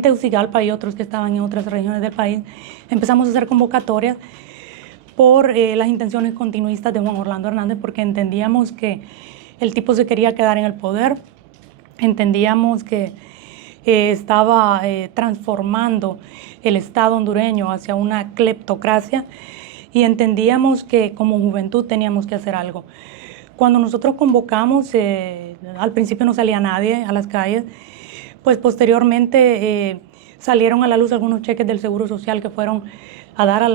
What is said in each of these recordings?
en Tegucigalpa y otros que estaban en otras regiones del país, empezamos a hacer convocatorias por las intenciones continuistas de Juan Orlando Hernández, porque entendíamos que el tipo se quería quedar en el poder, entendíamos que estaba transformando el Estado hondureño hacia una cleptocracia y entendíamos que como juventud teníamos que hacer algo. Cuando nosotros convocamos, al principio no salía nadie a las calles, pues posteriormente salieron a la luz algunos cheques del Seguro Social que fueron a dar a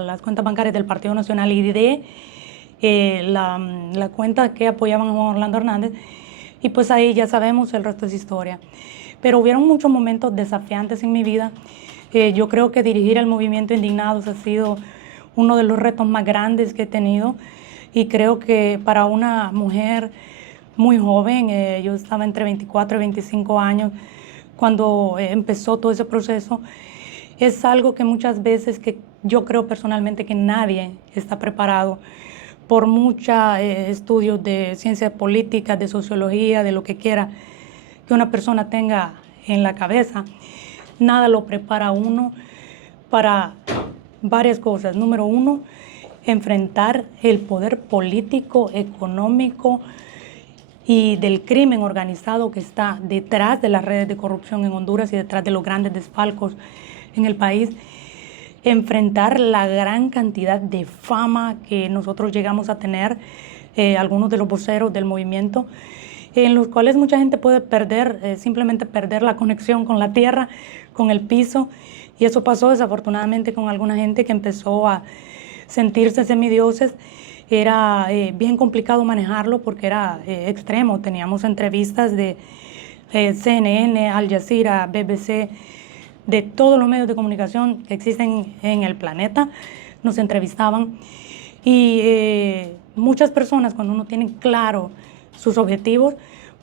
las cuentas bancarias del Partido Nacional y de la cuenta que apoyaban a Juan Orlando Hernández, y pues ahí ya sabemos, el resto es historia. Pero hubieron muchos momentos desafiantes en mi vida. Yo creo que dirigir el movimiento Indignados ha sido uno de los retos más grandes que he tenido, y creo que para una mujer muy joven, yo estaba entre 24 y 25 años cuando empezó todo ese proceso, es algo que muchas veces que yo creo personalmente que nadie está preparado, por muchos estudios de ciencias políticas, de sociología, de lo que quiera que una persona tenga en la cabeza, nada lo prepara a uno para varias cosas. Número uno, enfrentar el poder político, económico y del crimen organizado que está detrás de las redes de corrupción en Honduras y detrás de los grandes desfalcos en el país. Enfrentar la gran cantidad de fama que nosotros llegamos a tener, algunos de los voceros del movimiento, en los cuales mucha gente puede perder, simplemente perder la conexión con la tierra, con el piso, y eso pasó desafortunadamente con alguna gente que empezó a sentirse semidioses. Era bien complicado manejarlo porque era extremo. Teníamos entrevistas de CNN, Al Jazeera, BBC, de todos los medios de comunicación que existen en el planeta, nos entrevistaban. Y muchas personas, cuando uno tiene claro sus objetivos,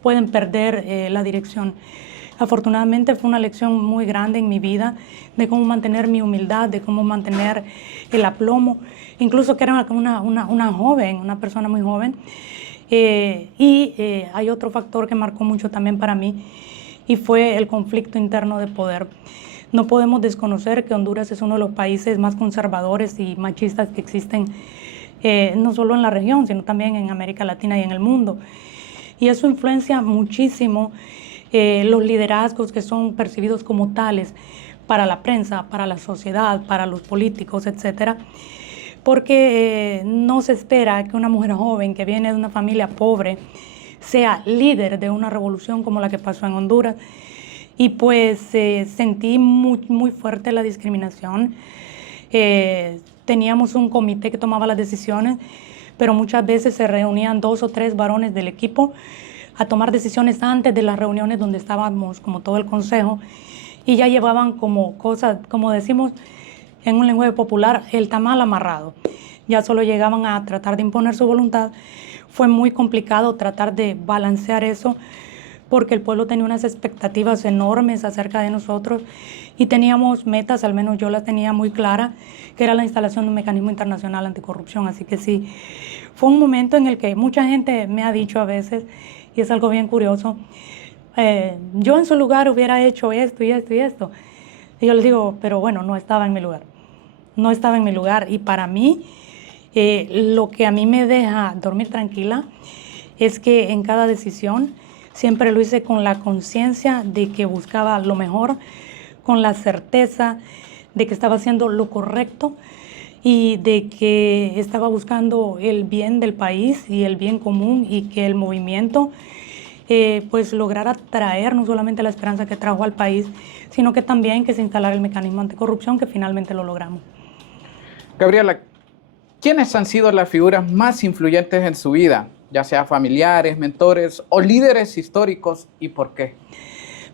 pueden perder la dirección. Afortunadamente fue una lección muy grande en mi vida de cómo mantener mi humildad, de cómo mantener el aplomo, incluso que era una joven, una persona muy joven. Hay otro factor que marcó mucho también para mí, y fue el conflicto interno de poder. No podemos desconocer que Honduras es uno de los países más conservadores y machistas que existen, no solo en la región, sino también en América Latina y en el mundo. Y eso influencia muchísimo los liderazgos que son percibidos como tales para la prensa, para la sociedad, para los políticos, etcétera. Porque no se espera que una mujer joven que viene de una familia pobre sea líder de una revolución como la que pasó en Honduras. Y pues sentí muy fuerte la discriminación. Teníamos un comité que tomaba las decisiones, pero muchas veces se reunían 2 o 3 varones del equipo a tomar decisiones antes de las reuniones donde estábamos como todo el consejo, y ya llevaban como cosas, como decimos en un lenguaje popular, el tamal amarrado. Ya solo llegaban a tratar de imponer su voluntad. Fue muy complicado tratar de balancear eso, porque el pueblo tenía unas expectativas enormes acerca de nosotros y teníamos metas, al menos yo las tenía muy claras, que era la instalación de un mecanismo internacional anticorrupción. Así que sí, fue un momento en el que mucha gente me ha dicho a veces, y es algo bien curioso, yo en su lugar hubiera hecho esto y esto y esto. Y yo les digo, pero bueno, no estaba en mi lugar. No estaba en mi lugar. Y para mí, lo que a mí me deja dormir tranquila es que en cada decisión siempre lo hice con la conciencia de que buscaba lo mejor, con la certeza de que estaba haciendo lo correcto y de que estaba buscando el bien del país y el bien común, y que el movimiento pues lograra traer no solamente la esperanza que trajo al país, sino que también que se instalara el mecanismo anticorrupción, que finalmente lo logramos. Gabriela, ¿quiénes han sido las figuras más influyentes en su vida, ya sea familiares, mentores o líderes históricos, y por qué?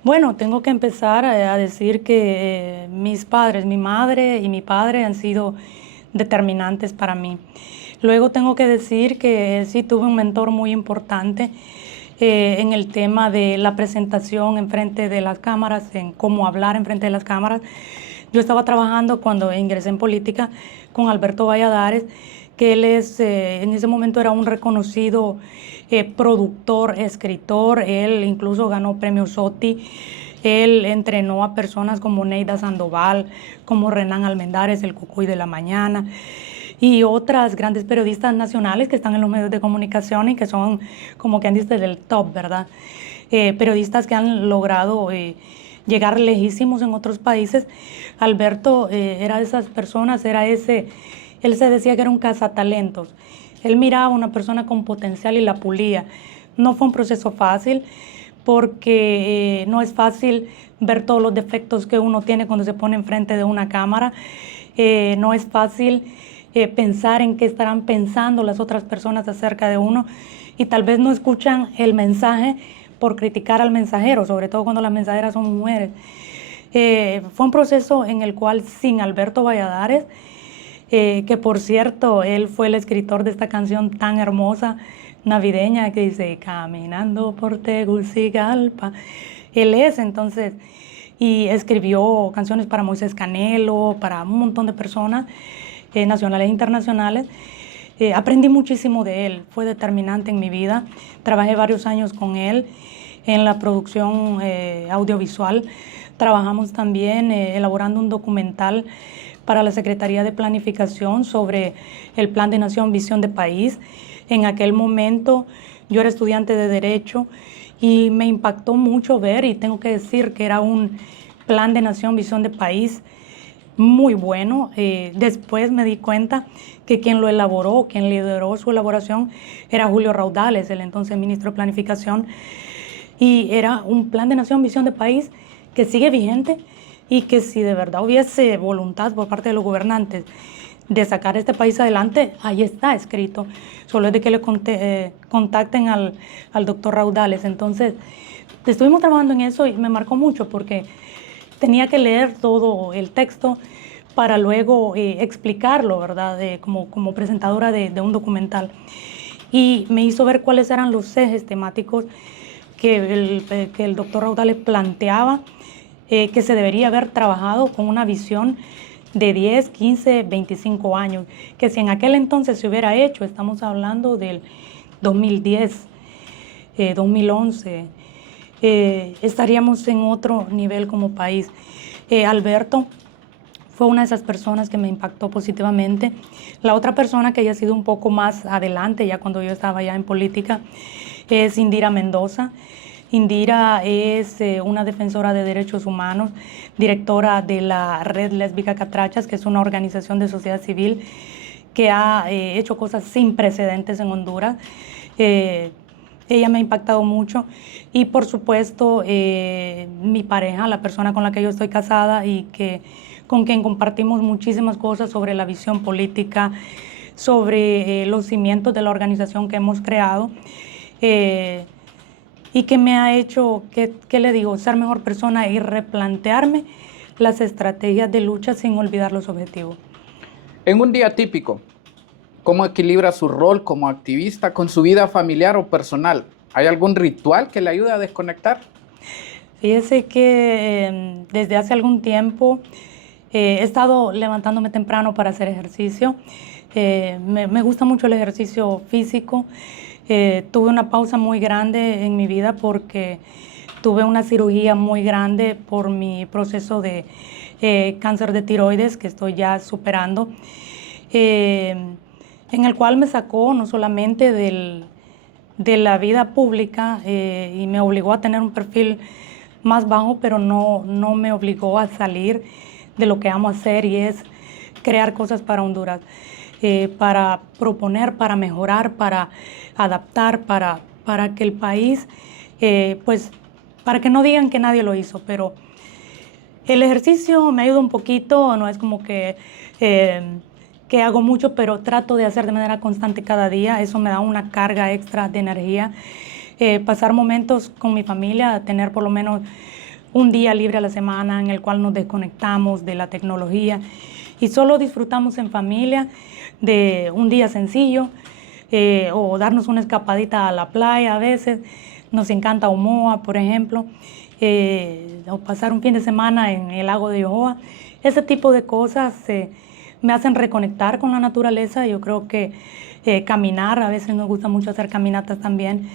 Bueno, tengo que empezar a decir que mis padres, mi madre y mi padre, han sido determinantes para mí. Luego tengo que decir que sí tuve un mentor muy importante en el tema de la presentación en frente de las cámaras, en cómo hablar en frente de las cámaras. Yo estaba trabajando cuando ingresé en política con Alberto Valladares, que él en ese momento era un reconocido productor, escritor. Él incluso ganó premio SOTI Él entrenó a personas como Neida Sandoval, como Renan Almendares, el Cucuy de la Mañana, y otras grandes periodistas nacionales que están en los medios de comunicación y que son, como que han dicho, del top, ¿verdad? Periodistas que han logrado llegar lejísimos en otros países. Alberto era de esas personas, él se decía que era un cazatalentos. Él miraba a una persona con potencial y la pulía. No fue un proceso fácil, porque no es fácil ver todos los defectos que uno tiene cuando se pone enfrente de una cámara. No es fácil pensar en qué estarán pensando las otras personas acerca de uno, y tal vez no escuchan el mensaje por criticar al mensajero, sobre todo cuando las mensajeras son mujeres. Fue un proceso en el cual, sin Alberto Valladares, que por cierto, él fue el escritor de esta canción tan hermosa navideña que dice Caminando por Tegucigalpa. Él es, entonces, y escribió canciones para Moisés Canelo, para un montón de personas nacionales e internacionales. Aprendí muchísimo de él, fue determinante en mi vida. Trabajé varios años con él en la producción audiovisual. Trabajamos también elaborando un documental para la Secretaría de Planificación sobre el Plan de Nación Visión de País. En aquel momento yo era estudiante de Derecho y me impactó mucho ver, y tengo que decir que era un Plan de Nación Visión de País muy bueno. Después me di cuenta que quien lo elaboró, quien lideró su elaboración, era Julio Raudales, el entonces ministro de Planificación, y era un Plan de Nación Visión de País que sigue vigente, y que si de verdad hubiese voluntad por parte de los gobernantes de sacar este país adelante, ahí está escrito. Solo es de que le contacten al doctor Raudales. Entonces, estuvimos trabajando en eso y me marcó mucho porque tenía que leer todo el texto para luego explicarlo, ¿verdad? Como presentadora de un documental. Y me hizo ver cuáles eran los ejes temáticos que el doctor Raudales planteaba, que se debería haber trabajado con una visión de 10, 15, 25 años, que si en aquel entonces se hubiera hecho, estamos hablando del 2010, 2011, estaríamos en otro nivel como país. Alberto fue una de esas personas que me impactó positivamente. La otra persona que haya sido un poco más adelante, ya cuando yo estaba ya en política, es Indira Mendoza. Indira es una defensora de derechos humanos, directora de la Red Lésbica Catrachas, que es una organización de sociedad civil que ha hecho cosas sin precedentes en Honduras. Ella me ha impactado mucho, y por supuesto mi pareja, la persona con la que yo estoy casada y con quien compartimos muchísimas cosas sobre la visión política, sobre los cimientos de la organización que hemos creado. Y que me ha hecho, ¿qué le digo?, ser mejor persona y replantearme las estrategias de lucha sin olvidar los objetivos. En un día típico, ¿cómo equilibra su rol como activista con su vida familiar o personal? ¿Hay algún ritual que le ayude a desconectar? Fíjese que desde hace algún tiempo he estado levantándome temprano para hacer ejercicio. Me gusta mucho el ejercicio físico. Tuve una pausa muy grande en mi vida porque tuve una cirugía muy grande por mi proceso de cáncer de tiroides que estoy ya superando, en el cual me sacó no solamente de la vida pública y me obligó a tener un perfil más bajo, pero no me obligó a salir de lo que amo hacer, y es crear cosas para Honduras. Para proponer, para mejorar, para adaptar, para que el país, pues, para que no digan que nadie lo hizo. Pero el ejercicio me ayuda un poquito, no es como que hago mucho, pero trato de hacer de manera constante cada día. Eso me da una carga extra de energía. Pasar momentos con mi familia, tener por lo menos un día libre a la semana en el cual nos desconectamos de la tecnología y solo disfrutamos en familia de un día sencillo, o darnos una escapadita a la playa a veces. Nos encanta Omoa, por ejemplo, o pasar un fin de semana en el lago de Yohoa. Ese tipo de cosas me hacen reconectar con la naturaleza. Yo creo que caminar, a veces nos gusta mucho hacer caminatas también.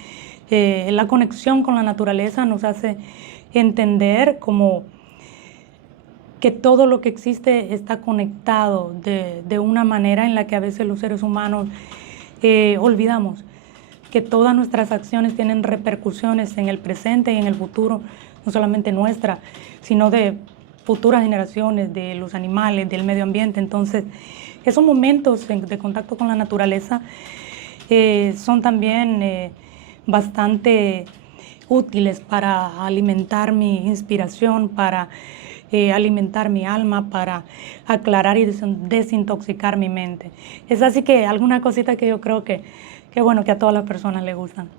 La conexión con la naturaleza nos hace entender como que todo lo que existe está conectado de una manera en la que a veces los seres humanos olvidamos que todas nuestras acciones tienen repercusiones en el presente y en el futuro, no solamente nuestra, sino de futuras generaciones, de los animales, del medio ambiente. Entonces, esos momentos de contacto con la naturaleza son también bastante útiles para alimentar mi inspiración, para alimentar mi alma, para aclarar y desintoxicar mi mente. Es así que alguna cosita que yo creo que bueno, que a todas las personas les gustan.